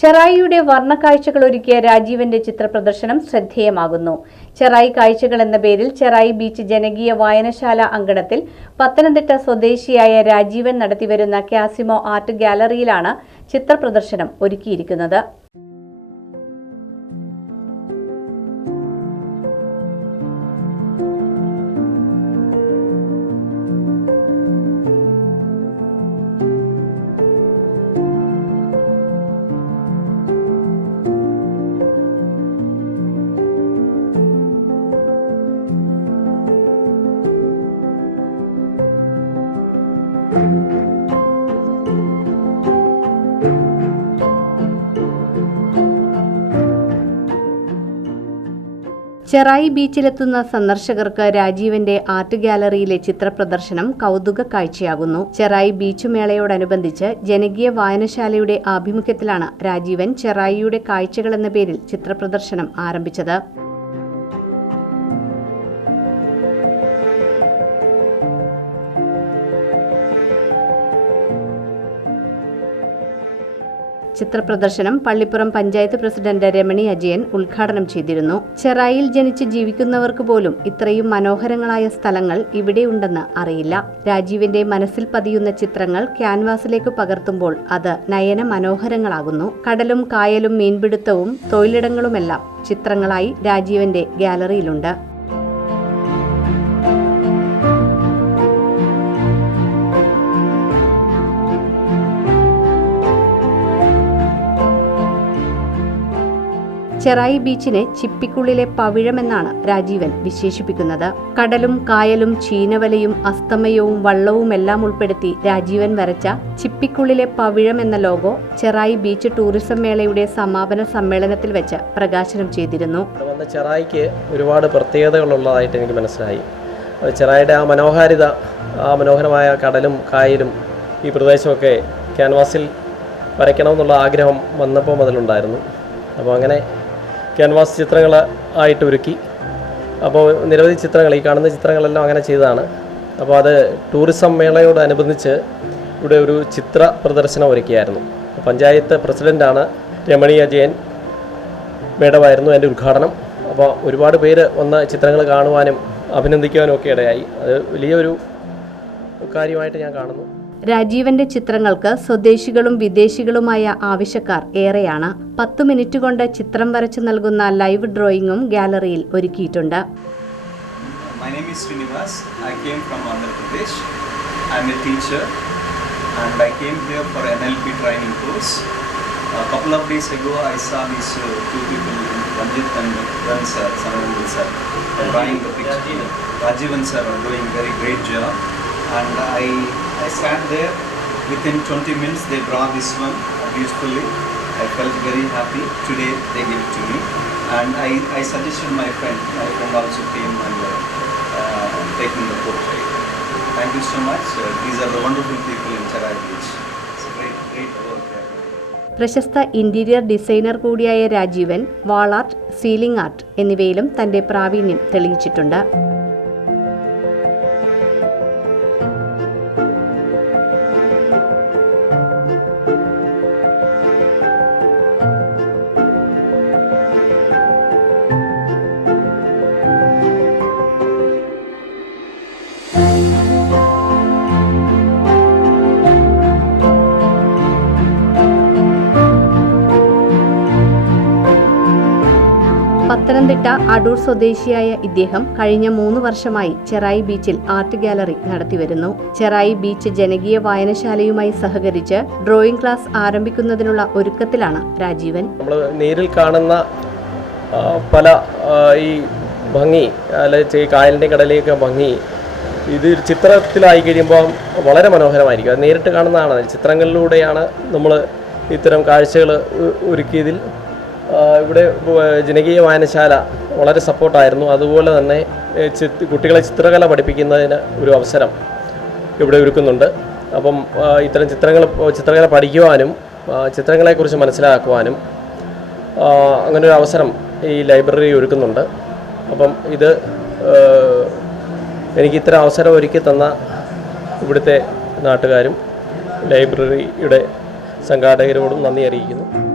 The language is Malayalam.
ചെറായിയുടെ വർണക്കാഴ്ചകൾ ഒരുക്കിയ രാജീവന്റെ ചിത്രപ്രദർശനം ശ്രദ്ധേയമാകുന്നു. ചെറായി കാഴ്ചകൾ എന്ന പേരിൽ ചെറായി ബീച്ച് ജനകീയ വായനശാല അങ്കണത്തിൽ പത്തനംതിട്ട സ്വദേശിയായ രാജീവൻ നടത്തിവരുന്ന കാസിമോ ആർട്ട് ഗാലറിയിലാണ് ചിത്രപ്രദർശനം ഒരുക്കിയിരിക്കുന്നത്. ചെറായി ബീച്ചിലെത്തുന്ന സന്ദർശകർക്ക് രാജീവന്റെ ആർട്ട് ഗാലറിയിലെ ചിത്രപ്രദർശനം കൗതുക കാഴ്ചയാകുന്നു. ചെറായി ബീച്ച് മേളയോടനുബന്ധിച്ച് ജനകീയ വായനശാലയുടെ ആഭിമുഖ്യത്തിലാണ് രാജീവൻ ചെറായിയുടെ കാഴ്ചകൾ എന്ന പേരിൽ ചിത്രപ്രദർശനം ആരംഭിച്ചത്. ചിത്രപ്രദർശനം പള്ളിപ്പുറം പഞ്ചായത്ത് പ്രസിഡന്റ് രമണി അജയൻ ഉദ്ഘാടനം ചെയ്തിരുന്നു. ചെറായിൽ ജനിച്ച് ജീവിക്കുന്നവർക്ക് പോലും ഇത്രയും മനോഹരങ്ങളായ സ്ഥലങ്ങൾ ഇവിടെയുണ്ടെന്ന് അറിയില്ല. രാജീവിന്റെ മനസ്സിൽ പതിയുന്ന ചിത്രങ്ങൾ ക്യാൻവാസിലേക്ക് പകർത്തുമ്പോൾ അത് നയന മനോഹരങ്ങളാകുന്നു. കടലും കായലും മീൻപിടുത്തവും തൊഴിലിടങ്ങളുമെല്ലാം ചിത്രങ്ങളായി രാജീവന്റെ ഗാലറിയിലുണ്ട്. ചെറായി ബീച്ചിനെ ചിപ്പിക്കുള്ളിലെ പവിഴമെന്നാണ് രാജീവൻ വിശേഷിപ്പിക്കുന്നത്. കടലും കായലും ചീനവലയും അസ്തമയവും വള്ളവുമെല്ലാം ഉൾപ്പെടുത്തി രാജീവൻ വരച്ച ചിപ്പിക്കുള്ളിലെ പവിഴം എന്ന ലോഗോ ചെറായി ബീച്ച് ടൂറിസം മേളയുടെ സമാപന സമ്മേളനത്തിൽ വെച്ച് പ്രകാശനം ചെയ്തിരുന്നു. ചെറായിക്ക് ഒരുപാട് പ്രത്യേകതകളുള്ളതായിട്ട് എനിക്ക് മനസ്സിലായി. ചെറായിയുടെ ആ മനോഹാരിത ആ മനോഹരമായ കടലും കായലും ഈ പ്രദേശമൊക്കെ ക്യാൻവാസിൽ വരയ്ക്കണമെന്നുള്ള ആഗ്രഹം വന്നപ്പോൾ മുതലുണ്ടായിരുന്നു. അപ്പോൾ അങ്ങനെ ക്യാൻവാസ് ചിത്രങ്ങൾ ആയിട്ട് ഒരുക്കി. അപ്പോൾ നിരവധി ചിത്രങ്ങൾ ഈ കാണുന്ന ചിത്രങ്ങളെല്ലാം അങ്ങനെ ചെയ്തതാണ്. അപ്പോൾ അത് ടൂറിസം മേളയോടനുബന്ധിച്ച് ഇവിടെ ഒരു ചിത്ര പ്രദർശനം ഒരുക്കിയായിരുന്നു. പഞ്ചായത്ത് പ്രസിഡന്റാണ് രമണീയ ജയൻ മേഡമായിരുന്നു എന്റെ ഉദ്ഘാടനം. അപ്പോൾ ഒരുപാട് പേര് വന്ന ചിത്രങ്ങൾ കാണുവാനും അഭിനന്ദിക്കുവാനും ഒക്കെ ഇടയായി. അത് വലിയൊരു കാര്യമായിട്ട് ഞാൻ കാണുന്നു. രാജീവന്റെ ചിത്രങ്ങൾക്ക് സ്വദേശികളും വിദേശികളുമായ ആവശ്യക്കാർ ഏറെയാണ് പത്തു മിനിറ്റ് കൊണ്ട് ചിത്രം വരച്ചു നൽകുന്ന ലൈവ് ഡ്രോയിങ്ങും ഗാലറിയിൽ ഒരുക്കിയിട്ടുണ്ട് My name is Srinivas. I came from Andhra Pradesh. I'm a teacher and I came here for NLP training course. A couple of days ago, I saw these uh, two people, Ranjit and Ran sir, Sananand sir, drawing the picture. Rajivan sir are doing very great job. And I, I sat there. Within 20 minutes, they brought this one beautifully. I felt very happy. Today, they gave it to me. And I, I suggested my friend. My friend also came and uh, uh, taking the portrait. Thank you so much. Uh, these are the wonderful people in Cherai Beach. It's a great, great work. പ്രശസ്ത ഇന്റീരിയർ ഡിസൈനർ കൂടിയായ Rajeevan wall art ceiling art എന്നിവയിലും തന്റെ പ്രാവീണ്യം തെളിയിച്ചിട്ടുണ്ട് പത്തനംതിട്ട അടൂർ സ്വദേശിയായ ഇദ്ദേഹം കഴിഞ്ഞ മൂന്ന് വർഷമായി ചെറായി ബീച്ചിൽ ആർട്ട് ഗാലറി നടത്തിവരുന്നു. ചെറായി ബീച്ച് ജനകീയ വായനശാലയുമായി സഹകരിച്ച് ഡ്രോയിംഗ് ക്ലാസ് ആരംഭിക്കുന്നതിനുള്ള ഒരുക്കത്തിലാണ് രാജീവൻ. നമ്മൾ നേരിൽ കാണുന്ന പല ഈ ഭംഗി അല്ലെ കായലിന്റെ കടലിലേക്ക് ഭംഗി ഇത് ചിത്രത്തിലായി കഴിയുമ്പോൾ വളരെ മനോഹരമായിരിക്കും. അത് നേരിട്ട് കാണുന്നതാണ് ചിത്രങ്ങളിലൂടെയാണ് നമ്മൾ ഇത്തരം കാഴ്ചകൾ ഒരുക്കിയതിൽ ഇവിടെ ജനകീയ വായനശാല വളരെ സപ്പോർട്ടായിരുന്നു. അതുപോലെ തന്നെ കുട്ടികളെ ചിത്രകല പഠിപ്പിക്കുന്നതിന് ഒരു അവസരം ഇവിടെ ഒരുക്കുന്നുണ്ട്. അപ്പം ഇത്തരം ചിത്രങ്ങൾ ചിത്രകല പഠിക്കുവാനും ചിത്രങ്ങളെക്കുറിച്ച് മനസ്സിലാക്കുവാനും അങ്ങനെ ഒരു അവസരം ഈ ലൈബ്രറി ഒരുക്കുന്നുണ്ട്. അപ്പം ഇത് എനിക്ക് ഇത്തരം അവസരം ഒരുക്കി തന്ന ഇവിടുത്തെ നാട്ടുകാരും ലൈബ്രറിയുടെ സംഘാടകരോടും നന്ദി അറിയിക്കുന്നു.